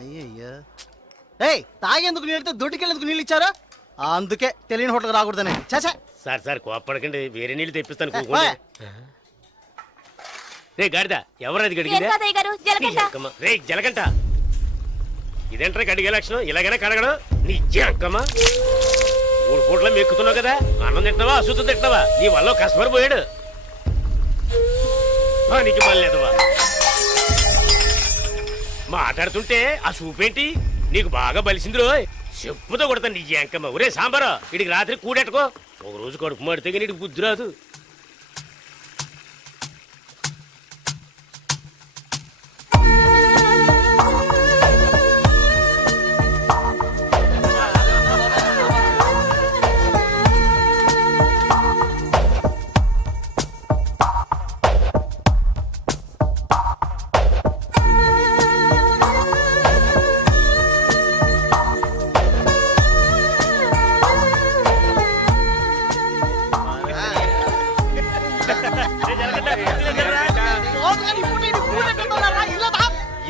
అయ్యయ్యా ఏయ్ తాగేందుకు నీళ్ళతో దొడ్డికెళ్ళేందుకు నీళ్ళు ఇచ్చారా? అందుకే తెలియని హోటల్ రాకూడదని. చాచా సార్ సార్ కోప్పడకండి, వేరే నీళ్ళు తెప్పిస్తాను. రే గాడిద, ఎవరది గడిగిందా? రే జలకంట, ఇదేంట్రా గడిగే లక్షణం? ఇలాగైనా కడగడం నీ జంకమ్మా. 3 పూట్ల మెక్కుతున్నావు కదా, అన్నం తింటున్నావా అశుద్ధం తింటున్నావా? నీ వల్ల కస్టమర్ పోయాడు. నీకు మళ్ళేదవా మాట్లాడుతుంటే ఆ చూపేంటి? నీకు బాగా బలిసింది రో, చెప్పుతో కొడతాను నీ జంకమ్మ. ఒరే సాంబారా, వీడికి రాత్రి కూడెట్టుకో. ఒక రోజు కడుపు మాడితే కానీ నీకు బుద్ధి రాదు.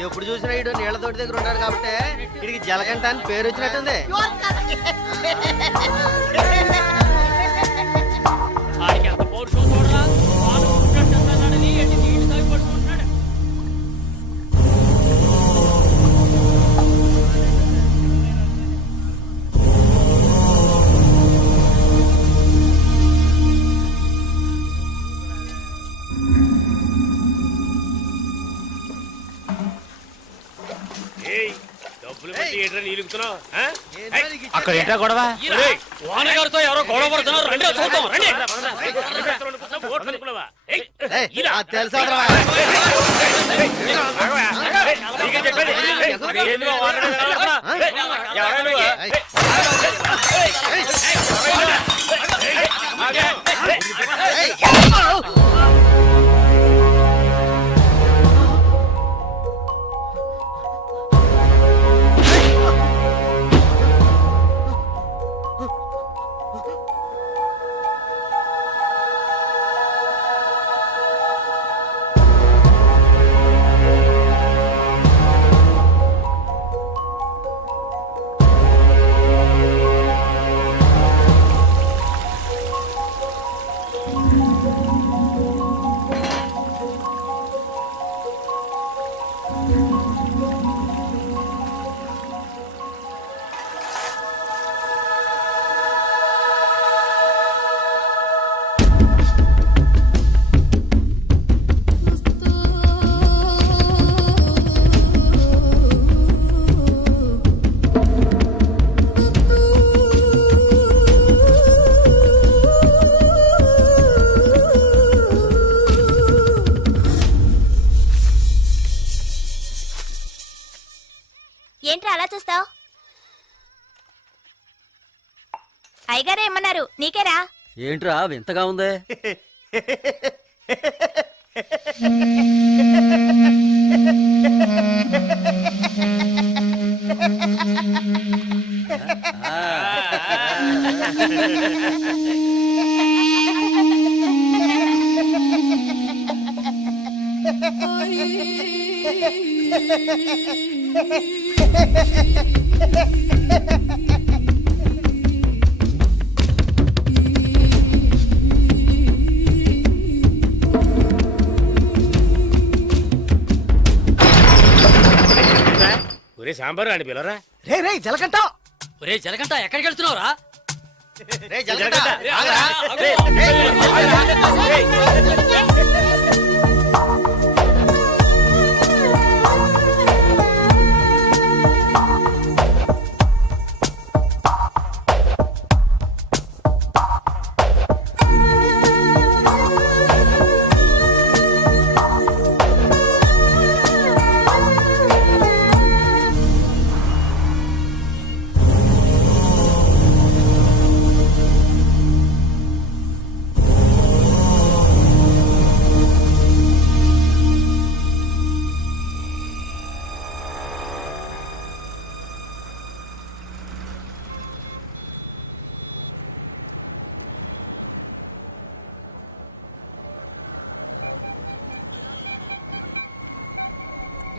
ఎప్పుడు చూసినా ఇడు నీళ్ల తోటి దగ్గర ఉన్నాడు కాబట్టి ఇడికి జలకంట అని పేరు వచ్చినట్టుంది. అక్కడ ఏంటా గొడవ? ఓనగారితో ఎవరో గొడవ పడుతున్నారు. రండి చూద్దాం. రండి. తెలుసా ఏంట్రా అలా చూస్తావు? అయ్యగారే ఏమన్నారు? నీకేరా? ఏంట్రా వింతగా ఉందే? ఒరే సాంబారు అని పిలవరా. రే రే జలకంట, ఒరే జలకంట ఎక్కడికి వెళ్తున్నావురా? రే జలకంట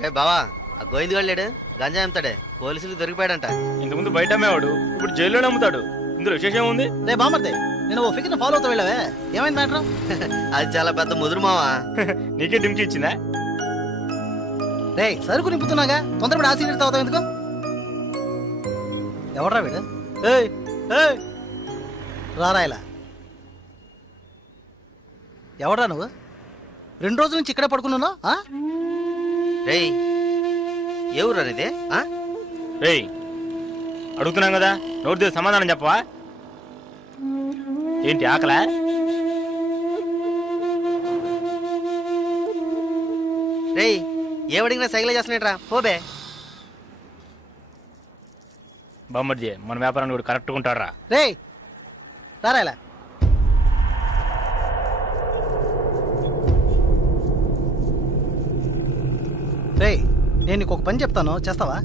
రే బావా, ఆ గోవింద్ గారు గంజా అమ్ముతాడే, పోలీసులకు దొరికిపోయాడంట. ఇంతకుముందు బయట అమ్మేవాడు, ఇప్పుడు జైల్లోనే అమ్ముతాడు. ఇందులో విశేషం ఉంది? రే బామర్దే, నేను ఓ ఫిగర్ ఫాలో అవుతా వెళ్ళావే, ఏమైంది మ్యాటర్? అది చాలా పెద్ద ముదురు మావా. నీకే డిమ్కి ఇచ్చిందా? రే సరుకు నింపుతున్నాగా, తొందరపడి ఆ సీనియర్ తాగుతావు ఎందుకు? ఎవడ్రా వీడు? ఏయ్ ఏయ్ రారా ఇలా. ఎవడ్రా నువ్వు? 2 రోజుల నుంచి ఇక్కడే పడుకున్నావు? రేయ్ ఏ ఊరు అనేది? రేయ్ అడుగుతున్నాం కదా, నోటి దగ్గర సమాధానం చెప్పవా? ఏంటి ఆకలా? రేయ్ ఏమడిగినా సైకిల్ చేస్తున్నట్రా, పోబే. బామ్మర్ది మన వ్యాపారాన్ని కూడా కరెక్ట్గా ఉంటాడు. రే రారా ఇలా. రే నేను నీకు ఒక పని చెప్తాను, చేస్తావా?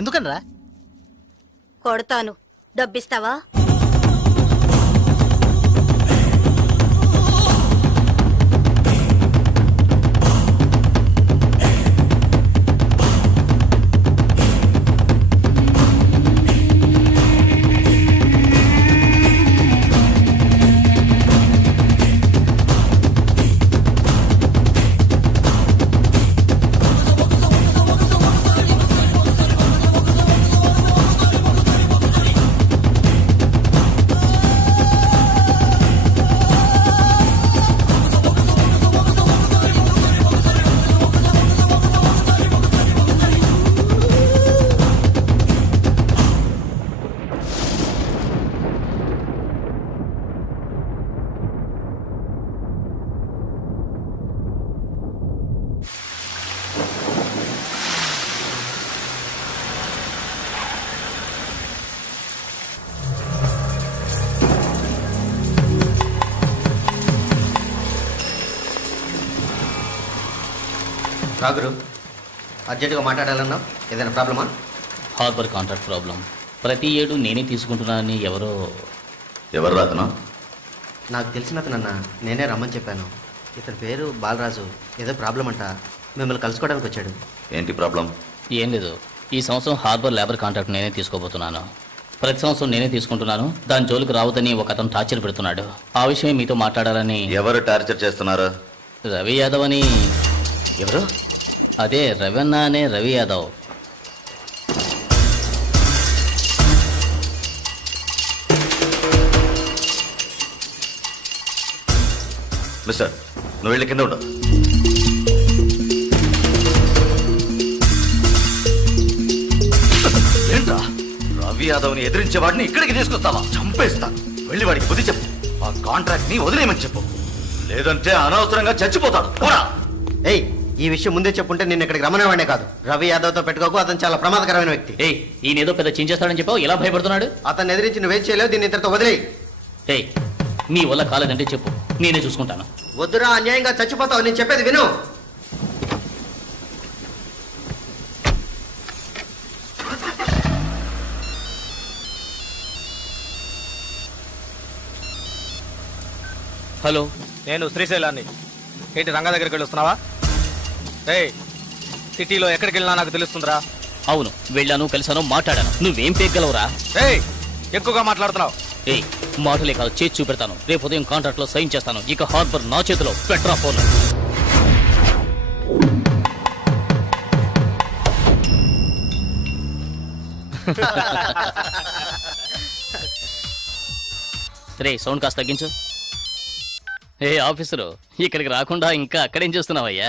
ఎందుకనరా? కొడతాను, డబ్బిస్తావా? రాగురు అర్జెంటుగా మాట్లాడాలన్నావు, ఏదైనా ప్రాబ్లమా? Harbour contract problem. ప్రతి ఏడు నేనే తీసుకుంటున్నానని ఎవరు రాతను? నాకు తెలిసిన అతనన్న, నేనే రమ్మని చెప్పాను. ఇతని పేరు బాలరాజు. ఏదో ప్రాబ్లం అంట, మిమ్మల్ని కలుసుకోవడానికి వచ్చాడు. ఏంటి ప్రాబ్లం? ఏం లేదు, ఈ సంవత్సరం హార్బర్ లేబర్ కాంట్రాక్ట్ నేనే తీసుకోబోతున్నాను. ప్రతి సంవత్సరం నేనే తీసుకుంటున్నాను. దాని జోలికి రావద్దని ఒక అతను టార్చర్ పెడుతున్నాడు. ఆ విషయం మీతో మాట్లాడాలని. ఎవరు టార్చర్ చేస్తున్నారు? రవి యాదవ్ అని. ఎవరు? అదే రవణ అనే రవి యాదవ్. మిస్టర్, నువ్వు వెళ్ళి కింద ఉండవు. ఏంట్రా, రవి యాదవ్ని ఎదిరించేవాడిని ఇక్కడికి తీసుకొస్తావా? చంపేస్తాను. వెళ్ళి వాడికి బుద్ధి చెప్పు. ఆ కాంట్రాక్ట్ ని వదిలేయమని చెప్పు, లేదంటే అనవసరంగా చచ్చిపోతాడు. పోరా. ఏయ్, ఈ విషయం ముందే చెప్పుంటే నేను ఇక్కడికి రమ్మనేవాడే కాదు. రవి యాదవ్తో పెట్టుకోకు, అతను చాలా ప్రమాదకరమైన వ్యక్తి. ఏయ్, ఈయనేదో పెద్ద చించేస్తాడని చెప్పావు, ఎలా భయపడుతున్నాడు? అతను ఎదిరించి నువ్వేం చేయలేవు, దీన్ని ఇతరుతో వదిలేయి. ఏయ్, నీ వల్ల కాలేదంటే చెప్పు, నేనే చూసుకుంటాను. వద్దురా, అన్యాయంగా చచ్చిపోతావు. నేను చెప్పేది విను. హలో, నేను శ్రీశైలాన్ని. ఏంటి రంగా దగ్గరికి వెళ్ళి వస్తున్నావా? సిటీలో ఎక్కడికి వెళ్ళినా నాకు తెలుస్తుందిరా. అవును, వెళ్ళాను, కలిసాను, మాట్లాడాను. నువ్వేం పేగలవురా? ఎక్కువగా మాట్లాడుతున్నావు. మాటలే కాదు, చేసి చూపెడతాను. రేపు ఉదయం కాంట్రాక్ట్ లో సైన్ చేస్తాను. ఇక హార్బర్ నా చేతిలో. Petra phone. రే, సౌండ్ కాస్త తగ్గించు. ఆఫీసరు, ఇక్కడికి రాకుండా ఇంకా అక్కడేం చేస్తున్నావయ్యా?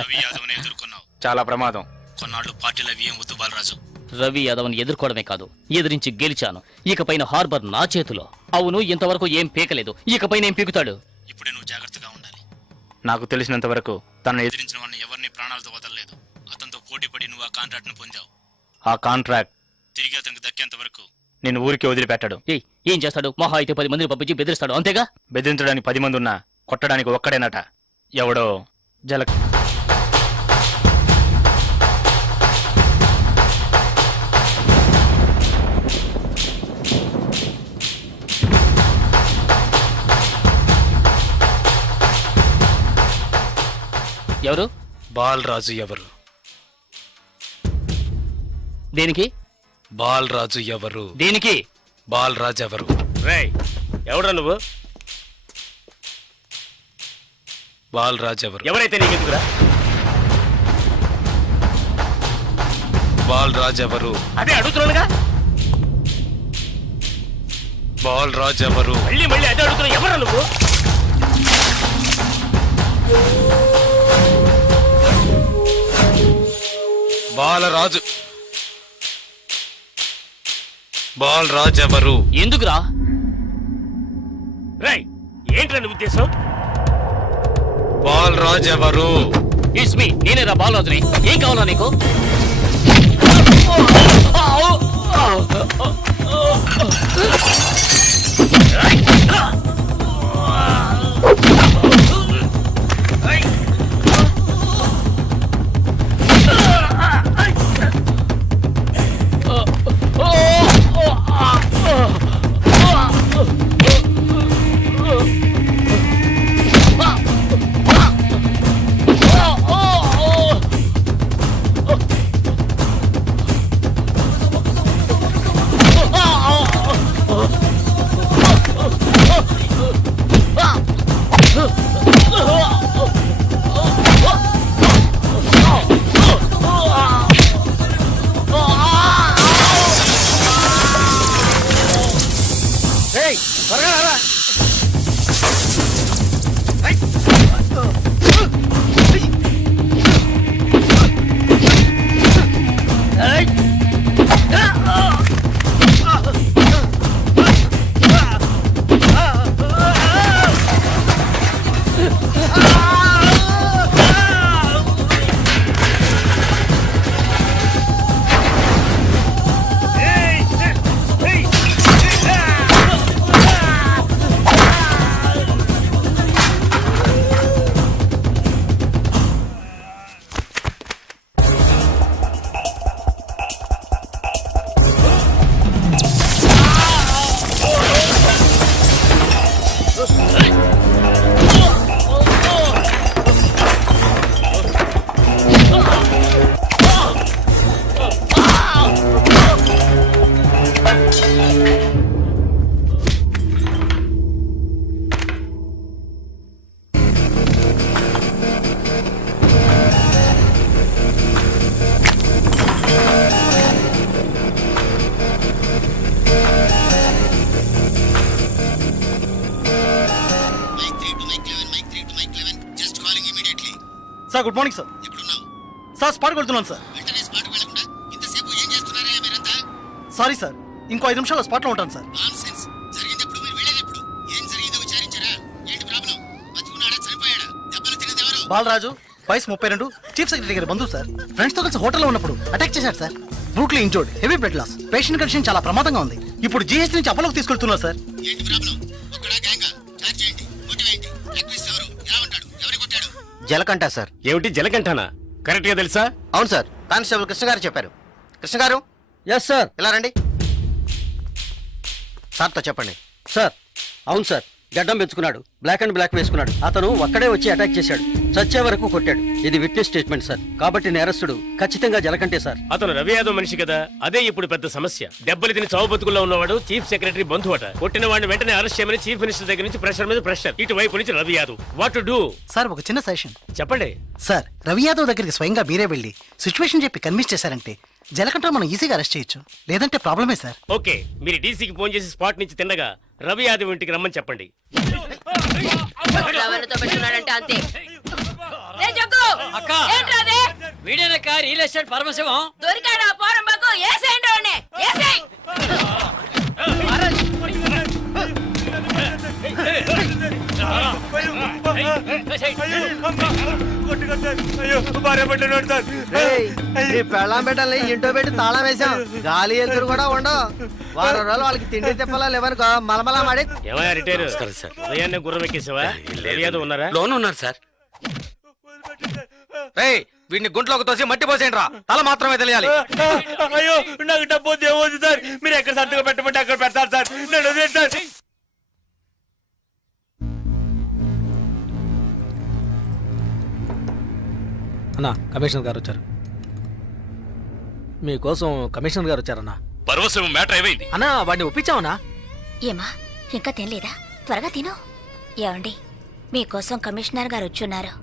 చాలా ప్రమాదం. కొన్నాళ్ళు పార్టీలు అవి ఏం వద్దు బాలరాజు. రవి యాదవ్ని ఎదుర్కోవడమే కాదు, ఎదిరించి గెలిచాను. ఇకపైన హార్బర్ నా చేతిలో. అవును, ఇంతవరకు ఏం పీకలేదు, ఇకపైన ఏం పీకుతాడు? ఇప్పుడే నువ్వు జాగ్రత్తగా ఉండాలి. నాకు తెలిసినంత వరకు తనను ఎదిరించిన వాడిని ఎవరిని ప్రాణాలతో వదలలేదు. అతనితో పోటీ పడి నువ్వు ఆ కాంట్రాక్ట్ ను పొందావు. ఆ కాంట్రాక్ట్ తిరిగి అతనికి దక్కేంత వరకు నేను ఊరికి వదిలిపెట్టాడు. ఏం చేస్తాడు? మహా అయితే 10 మందిని పంపించి బెదిరిస్తాడు, అంతేగా? బెదిరించడానికి 10 మంది ఉన్నా కొట్టడానికి ఒక్కడేనట. ఎవడో జలక. ఎవరు? బాలరాజు ఎవరు? దేనికి? బాలరాజు ఎవరు? దేనికి? బాలరాజు ఎవరు? రేయ్ ఎవడ్రా నువ్వు? బాలరాజు ఎవరు? ఎవరైతే నీకెందుకురా? బాలరాజు ఎవరు? అదే అడుగుతున్నానుగా. బాలరాజు ఎవరు? మళ్ళీ మళ్ళీ అదే అడుగుతున్నా. ఎవరా నువ్వు? బాలరాజు. బాలరాజు ఎవరు? ఎందుకురా? రేయ్ ఏంట్రా నీ ఉద్దేశం? బాలరాజు ఎవరు? ఇట్స్ మీ, నేనేరా బాలరాజుని. ఏం కావాలా నీకు? Sir good morning sir. Sir స్పాట్కి వెళ్తున్నాను సార్. సారీ సార్, ఇంకో 5 నిమిషాల్లో స్పాట్లో ఉంటాను సార్. బాలరాజు వయసు 32, చీఫ్ సెక్రటరీ గారి బంధువు సార్. ఫ్రెండ్స్ తో కలిసి హోటల్లో ఉన్నప్పుడు అటాక్ చేశారు sir. Brutally injured, heavy blood loss. Patient condition చాలా ప్రమాదంగా ఉంది. ఇప్పుడు జీహెచ్ నుంచి అపోలోకి తీసుకెళ్తున్నారు సార్. జలకంఠ సార్. ఏమిటి జలకంఠనా? కరెక్ట్ గా తెలుసా? అవును సార్, కానిస్టేబుల్ కృష్ణ గారు చెప్పారు. కృష్ణ గారు. Yes sir. ఇలా రండి. సార్తో చెప్పండి. సార్ అవును సార్, గడ్డం పెంచుకున్నాడు, బ్లాక్ అండ్ బ్లాక్ వేసుకున్నాడు. అతను ఒక్కడే వచ్చి అటాక్ చేశాడు, చచ్చే వరకు కొట్టాడు. ఇది విట్నెస్ స్టేట్మెంట్ సార్, కాబట్టి నేరస్తుడు ఖచ్చితంగా జలకంటే సార్. అతను రవి యాదవ్ మనిషి కదా, అదే ఇప్పుడు పెద్ద సమస్య. దెబ్బలు తిని చావు బతుకుల్లో ఉన్నవాడు చీఫ్ సెక్రటరీ బంధువు అట. కొట్టిన వాడిని వెంటనే అరెస్ట్ చేయమని చీఫ్ మినిస్టర్ దగ్గర నుంచి ప్రెషర్ మీద ప్రెషర్. ఇటువైపు నుంచి Ravi Yadav. What to do? Sir ఒక చిన్న సజెషన్ చెప్పండి. సార్ రవి యాదవ్ దగ్గరికి స్వయంగా మీరే వెళ్ళి సిచ్యువేషన్ చెప్పి కన్విన్స్ చేశారంటే జలకంఠ మనం ఈజీగా అరెస్ట్ చేయొచ్చు, లేదంటే ప్రాబ్లమే సార్. ఓకే, మీరు డీసీకి ఫోన్ చేసి స్పాట్ నుంచి తిన్నగా రవి యాదవ్ ఇంటికి రమ్మని చెప్పండి. అంతే. వీడేనక్క రియల్ ఎస్టేట్ పరమశివం. దొరికాడా పోరంబాకు? ఏసేయండి వాడిని, ఏసేయ్. పెళ్ళాం పెట్టాలి, ఇంటో పెట్టి తాళం వేసాం. గాలి ఎదురు కూడా ఉండవు. వారం రోజులు వాళ్ళకి తిండి తిప్పలా లేవనుకో మలమలా మాడి. ఏమయ్యా రిటైర్ సార్, ఉదయాన్నే గుర్రం ఎక్కేసావా? రవి యాదవ్ ఉన్నారా? లోన్ ఉన్నారు సార్. వీడిని గుంట్లోకి తోసి మట్టి పోసేయండి రా, తల మాత్రమే తెలియాలి. అయ్యో నాకు డబ్బు ఏమవుతుంది సార్, మీరు ఎక్కడ సంతకం పెట్టమంటే అక్కడ పెడతారు సార్. నేను సార్. అన్నా కమిషనర్ గారు వచ్చారు. మీకోసం కమిషనర్ గారు వచ్చారన్నా. పర్వసం మ్యాటర్ ఏమైంది అన్నా? వాడిని ఒప్పించావనా? ఏమా ఇంకా తినలేదా? త్వరగా తిను. ఏమండి మీకోసం కమిషనర్ గారు వచ్చున్నారు.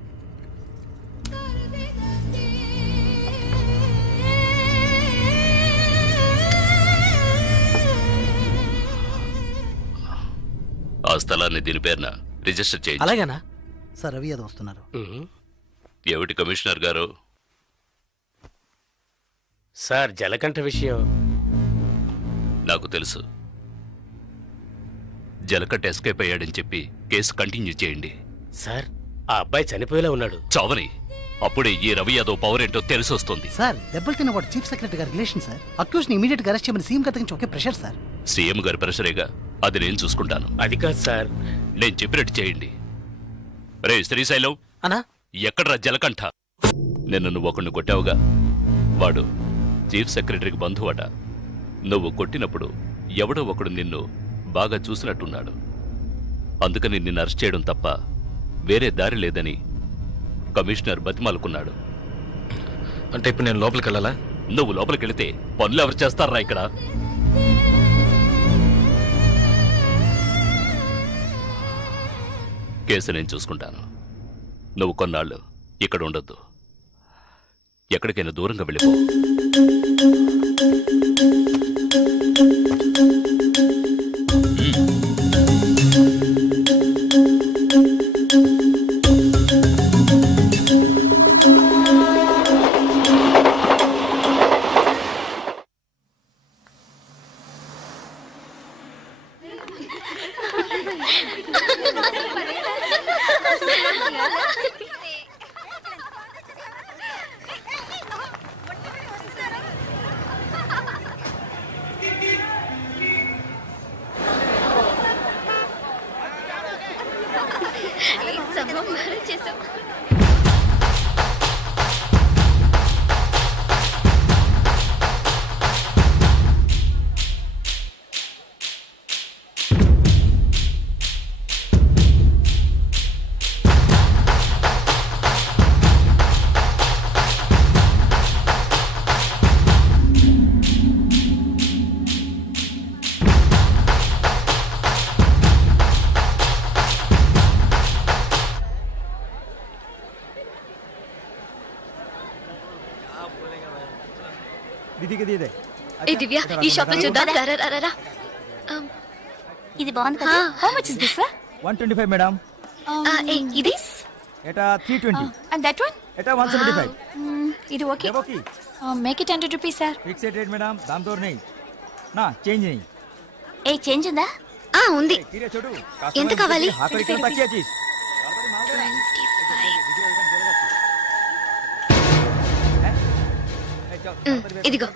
ఆ స్థలాన్ని దీని పేరున రిజిస్టర్ చేయండి. అలాగేనా సార్? రవి యాదవ్ వస్తున్నారు. ఏమిటి కమిషనర్ గారు? సార్ జలకంఠ విషయం నాకు తెలుసు. జలకంఠ ఎస్కేప్ అయ్యాడని చెప్పి కేసు కంటిన్యూ చేయండి. సార్ ఆ అబ్బాయి చనిపోయేలా ఉన్నాడు. చావని అప్పుడే ఈ రవి యాదవ్ పవర్ ఏంటో తెలిసి వస్తుంది. సార్ దెబ్బలు తిన్నవాడు చీఫ్ సెక్రటరీ గారి రిలేషన్ సార్. అక్యూజ్ ని ఇమీడియట్ గా అరెస్ట్ చేయమని సీఎం గారి నుంచి ఒకే ప్రెషర్ సార్. సీఎం గారి ప్రెషరేగా, అది నేను చూసుకుంటాను. అది కాదు సార్, నేను చెప్పినట్టు చేయండి. రే శ్రీశైలం అన్నా, ఎక్కడ్రా జలకంఠ? నిన్న నువ్వు ఒకడిని కొట్టావుగా, వాడు చీఫ్ సెక్రటరీకి బంధువట. నువ్వు కొట్టినప్పుడు ఎవడో ఒకడు నిన్ను బాగా చూసినట్టున్నాడు. అందుకని నిన్ను అరెస్ట్ చేయడం తప్ప వేరే దారి లేదని కమిషనర్ బతిమాలుకున్నాడు. అంటే ఇప్పుడు నేను లోపలికి వెళ్ళాలా? నువ్వు లోపలికి వెళితే పనులు ఎవరు చేస్తారా ఇక్కడ? కేసు నేను చూసుకుంటాను. నువ్వు కొన్నాళ్ళు ఇక్కడ ఉండొద్దు, ఎక్కడికైనా దూరంగా వెళ్ళిపో. దివ్య, ఈ షాప్ లో చూద్దాం. ఇది బాగుంది కదా? How much is this sir? 125 madam. ఇది ఎటా 320. అండ్ దట్ వన్ ఎటా 175. ఇది okay. Make it 100 rupees sir. Fixed rate madam, దామ్ తోర్ नहीं నా చేంజ్ नहीं. ఏ చేంజ్ ఉందా? ఉంది. ఎంత కావాలి? ఇదిగో.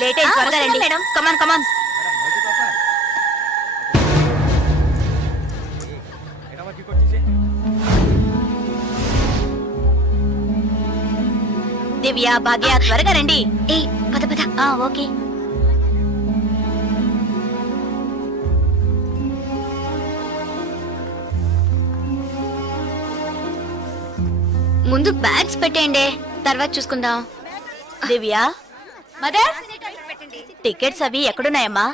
లేట్ అయ్యి త్వరగా రండి మేడం. కమాన్ కమాన్. దివ్య, భాగ్య త్వరగా రండి. ఏ పద పద. ఓకే. ముందు బ్యాగ్స్ పెట్టేయండి, తర్వాత చూసుకుందాం. దివ్య, మదర్ టికెట్స్ అవి ఎక్కడున్నాయమ్మా?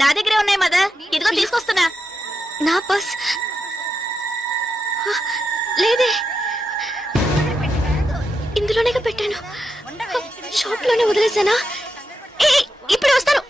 నా దగ్గరే ఉన్నాయి మదర్. ఇదిగో తీసుకొస్తున్నా. నా పర్స్ లేదే, ఇందులోనే పెట్టాను. షాప్ లోనే వదిలేసానా? ఇప్పుడు వస్తాను.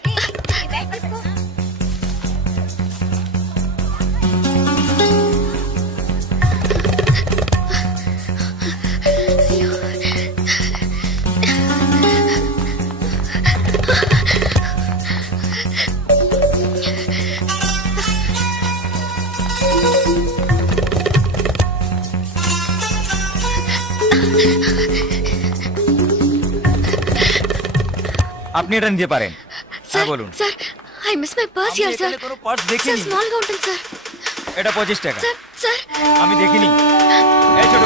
আপনি এটা নিতে পারেন। স্যার বলুন। Sir, I miss my purse here, sir. Purse দেখিনি। স্যার স্মল గా ఉంటుంది স্যার। এটা 25 টাকা। স্যার স্যার আমি দেখিনি। এই ছোট।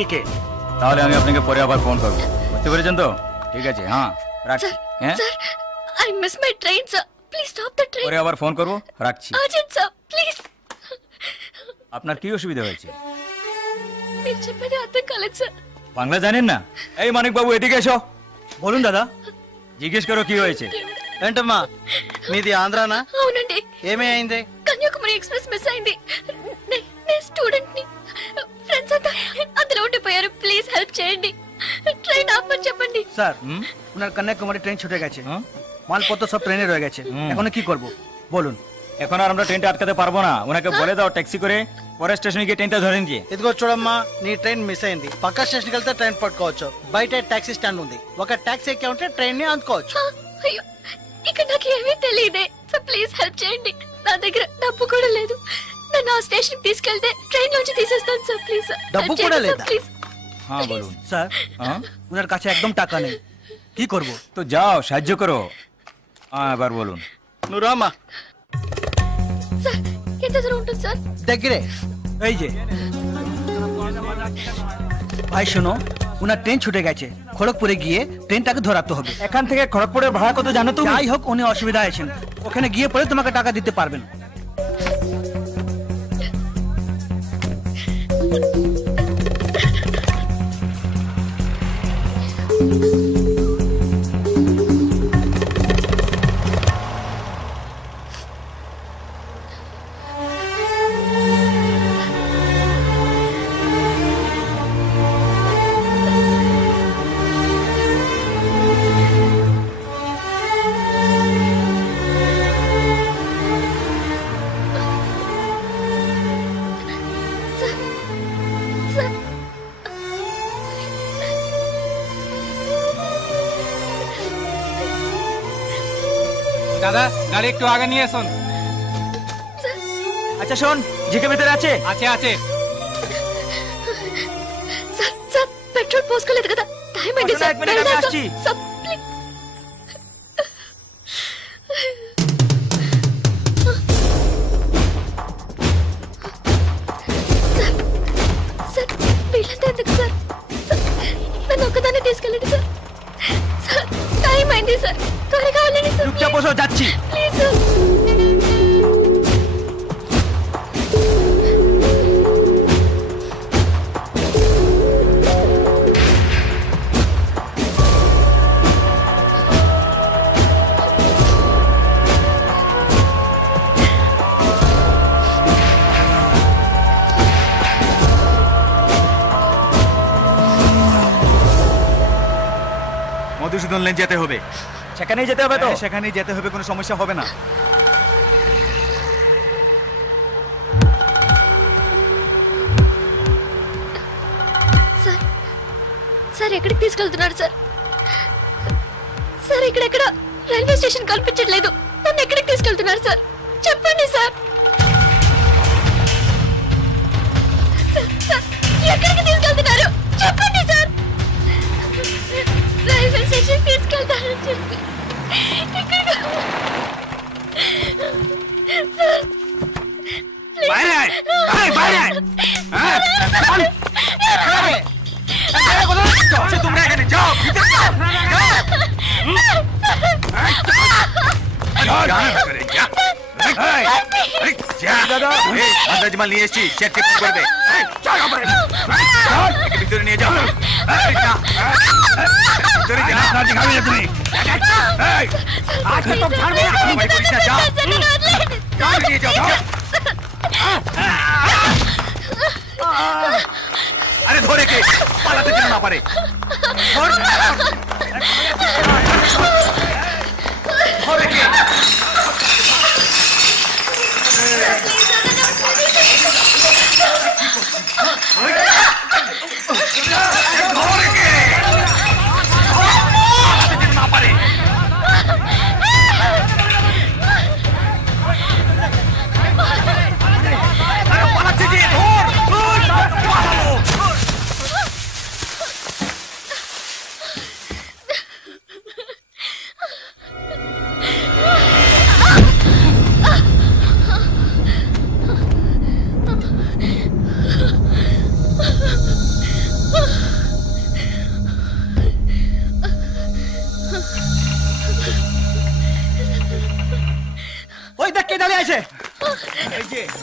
দিকে। তাহলে আমি আপনাকে পরে আবার ফোন করব, বুঝতে পেরেছেন তো? ঠিক আছে, হ্যাঁ রাখছি। হ্যাঁ sir, I miss my train sir, please stop the train. পরে আবার ফোন করব, রাখছি। Urgent sir, please. আপনার কি অসুবিধা হয়েছে? మీరు చెప్పేది అర్థం కాలేదు సార్. বাংলা জানেন না? এই মানিক বাবু এদিকে এসো। বলুন দাদা। জিজ্ঞেস করো কি হয়েছে। ఏంటమ్మా మీది ఆంధ్రానా? అవునండి. ఏమీ అయింది? కన్యాకుమారి ఎక్స్ప్రెస్ మిస్ అయింది. నేను స్టూడెంట్ ని, ఫ్రెండ్స్ అంతా అందులో ఉండిపోయారు. ప్లీజ్ హెల్ప్ చేయండి, ট্রেন আপনি చెప్పండి। স্যার, ওনার কন্যাকুমারী ট্রেন ছুটে গেছে, মালপত্র সব ট্রেনে রয়ে গেছে, এখন কি করব বলুন? এখন আর আমরা ট্রেনটা আটকাতে পারবো না, ওনাকে বলে দাও ট্যাক্সি করে পরে స్టేషన్ కి ట్రైన్ ధోరణి দিয়ে। ఇదిగో చూడమ్మా, నీ ట్రైన్ మిస్ అయింది, పక్క స్టేషన్కి వెళ్తే ట్రైన్ పట్టుకోవచ్చు, బయట టాక్సీ స్టాండ్ ఉంది, ఒక టాక్సీ ఎక్కి ఉంటే ట్రైన్ ని అందుకోవచ్చు। అయ్యో, ఇక్కడ నాకు ఏమీ తెలియదే సార్, ప్లీజ్ హెల్ప్ చేయండి, నా దగ్గర డబ్బు కూడా లేదు, నన్ను ఆ స్టేషన్ కి తీసుకెళ్తే ట్రైన్ నుంచి తీసేస్తాను సార్, ప్లీజ్ సార్। డబ్బు కూడా లేదా? ప్లీజ్। হ্যাঁ বলুন। স্যার, ওনার কাছে একদম টাকা নেই, কি করব? তো যাও সাহায্য করো। এবার বলুন। నువ్వు రామా। স্যার, ఎంత দূর ఉంటుంది স্যার? దగ్గరే, এই যে। ভাই শোনো, ওনার ট্রেন ছুটে গেছে, খড়গপুরে গিয়ে ট্রেনটাকে ধরাতে হবে। এখান থেকে খড়গপুরের ভাড়া কত জানো তুমি? যাই হোক, উনি অসুবিধা আছেন, ওখানে গিয়ে পরে তোমাকে টাকা দিতে পারবেন। দাদা, গাড়ি একটু আগে নিয়ে আসুন। আচ্ছা শোন, জিকে ভিতরে আছে? আছে আছে। సార్ సార్, పెట్రోల్ పోసుకోలేదు కదా, టైం అయింది సార్, వెళ్దాం సార్, సార్ ప్లీజ్। సార్, వీళ్ళంతా ఎందుకు సార్? నన్ను ఒక్కదాన్ని తీసుకెళ్ళండి సార్, సార్ టైం అయింది సార్, త్వరగా వెళ్ళండి సార్, যাচ্ছি ప్లీజ్ సార్। মধুসূদন লেন যেতে হবে। সেখানেই যেতে হবে তো? সেখানেই যেতে হবে, কোনো সমস্যা হবে না। సార్, సార్ ఎక్కడికి తీసుకెళ్తున్నారు సార్? సార్, ఇక్కడెక్కడ రైల్వే స్టేషన్ కనిపించట్లేదు, నన్ను ఎక్కడికి తీసుకెళ్తున్నారు సార్? చెప్పండి సార్। సార్, ఎక్కడికి తీసుకెళ్తున్నారు చెప్పండి సార్? రైల్వే స్టేషన్ తీసుకెళ్తారని చెప్పి ఇక్కడికి సార్, নিয়ে এসছি, চেক করবে, ভিতরে নিয়ে যাও। আরে ধরে কে পালাতে যেন না পারে। ধরে কে?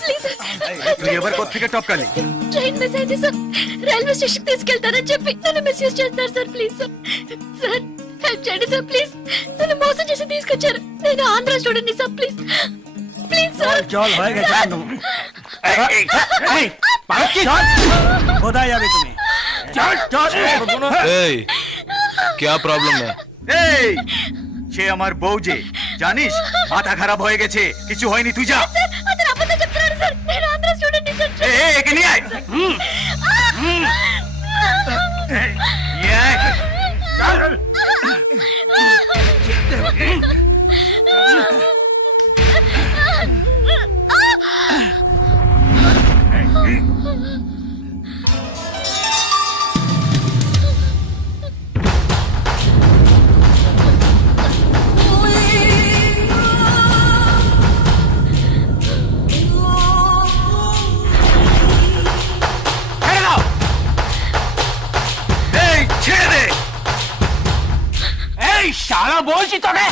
ప్లీజ్ তুই এবার কোথেকে টপকালি? ట్రైన్ మిస్ అయింది సార్. రైల్వే స్టేషన్ తీసుకెళ్తానని చెప్పి నన్ను మిస్యూజ్ చేస్తున్నారు sir. Please sir, sir help చేయండి సార్. ప్లీజ్ నన్ను మోసం చేసి తీసుకొచ్చారు. నేను Andhra student sir. Please please sir. चल होएगा जान दो। पारकी खुदा यार तुम्हें चल चल। क्या प्रॉब्लम है? সে আমার বউ যে জানিস মাথা খারাপ হয়ে গেছে, কিছু হয়নি, তুই যা। అతను అబద్ధం చెప్తున్నాడు సార్. నేను ఆంధ్ర స్టూడెంట్ సార్. একে নিয়ে আয়। শালা বলছি তোকে।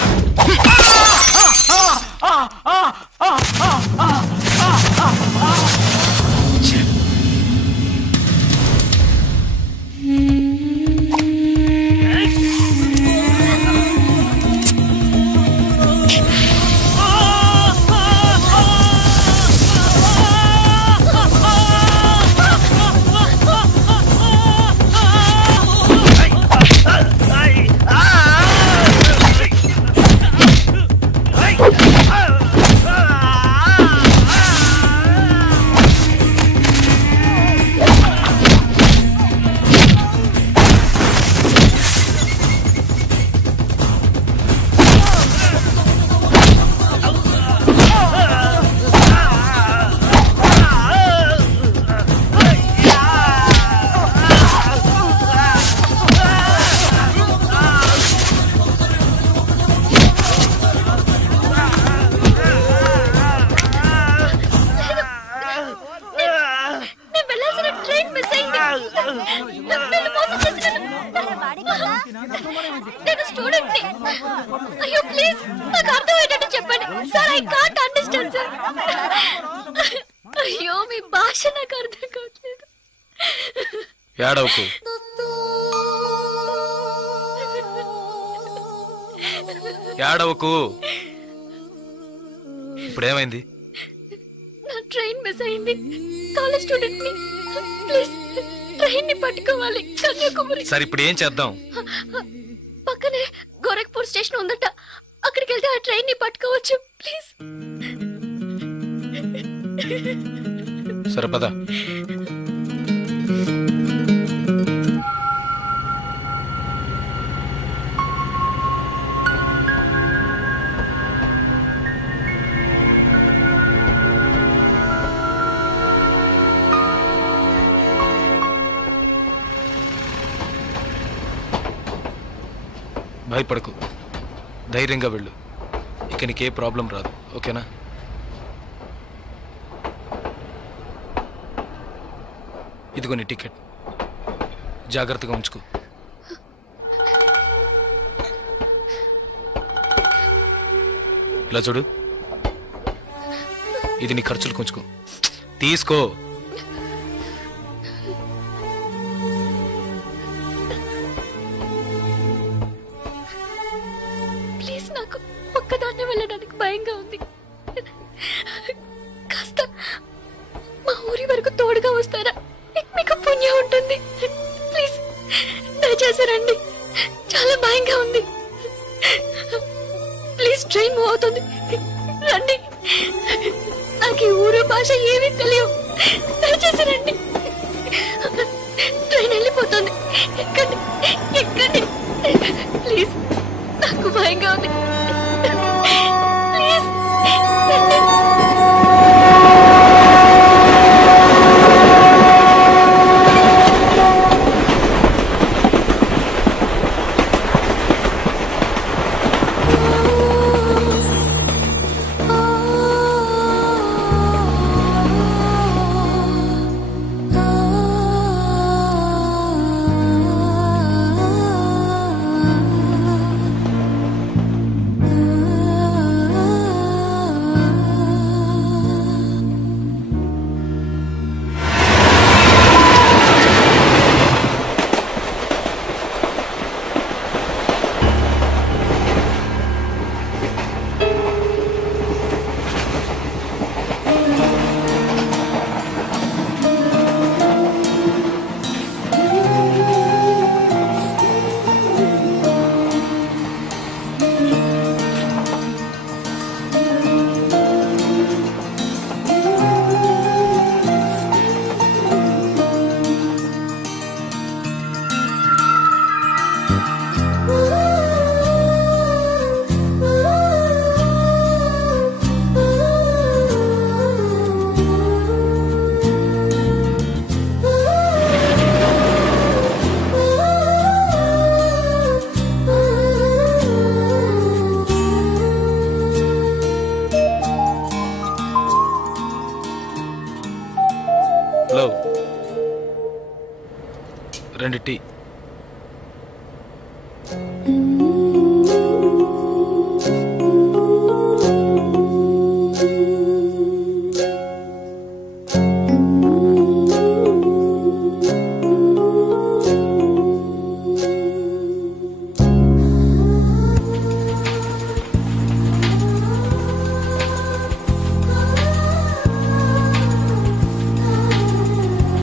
నేను స్టూడెంట్ ని. అయ్యో ప్లీజ్ నాకు అర్థమయ్యేటట్టు చెప్పండి sir. I can't understand sir. అయ్యో మీ భాష నాకు అర్థం కావట్లేదు. ఏడవకు. ఏడవకు. ఇప్పుడేమైంది? నా ట్రైన్ మిస్ అయింది. కాలేజ్ స్టూడెంట్ ని. ప్లీజ్ ట్రైన్ ని పట్టుకోవాలి కన్యాకుమారి. సరే ఇప్పుడు ఏం చేద్దాం? పక్కనే గోరఖ్పూర్ స్టేషన్ ఉందట. అక్కడికి వెళ్తే ఆ ట్రైన్ ని పట్టుకోవచ్చు. ప్లీజ్. సరే పద. భయపడకు, ధైర్యంగా వెళ్ళు. ఇక నీకే ప్రాబ్లం రాదు, ఓకేనా? ఇదిగో నీ టికెట్, జాగ్రత్తగా ఉంచుకో. ఇలా చూడు, ఇది నీ ఖర్చులు కొంచుకో, తీసుకో. ప్లీజ్ నాకు ఒక్కదాన్నే వెళ్ళడానికి భయంగా ఉంది. కాస్త మా ఊరి వరకు తోడుగా వస్తారా? మీకు పుణ్యం ఉంటుంది. ప్లీజ్ దయచేసి రండి, చాలా భయంగా ఉంది. ప్లీజ్ ట్రైన్ మూవ్ అవుతుంది, రండి. నాకు ఈ ఊరు భాష ఏమీ తెలియవు, దయచేసి రండి. ట్రైన్ వెళ్ళిపోతుంది, ఎక్కండి ఎక్కండి. ప్లీజ్ నాకు భయంగా ఉంది, ప్లీజ్ రండి. Love 2 tea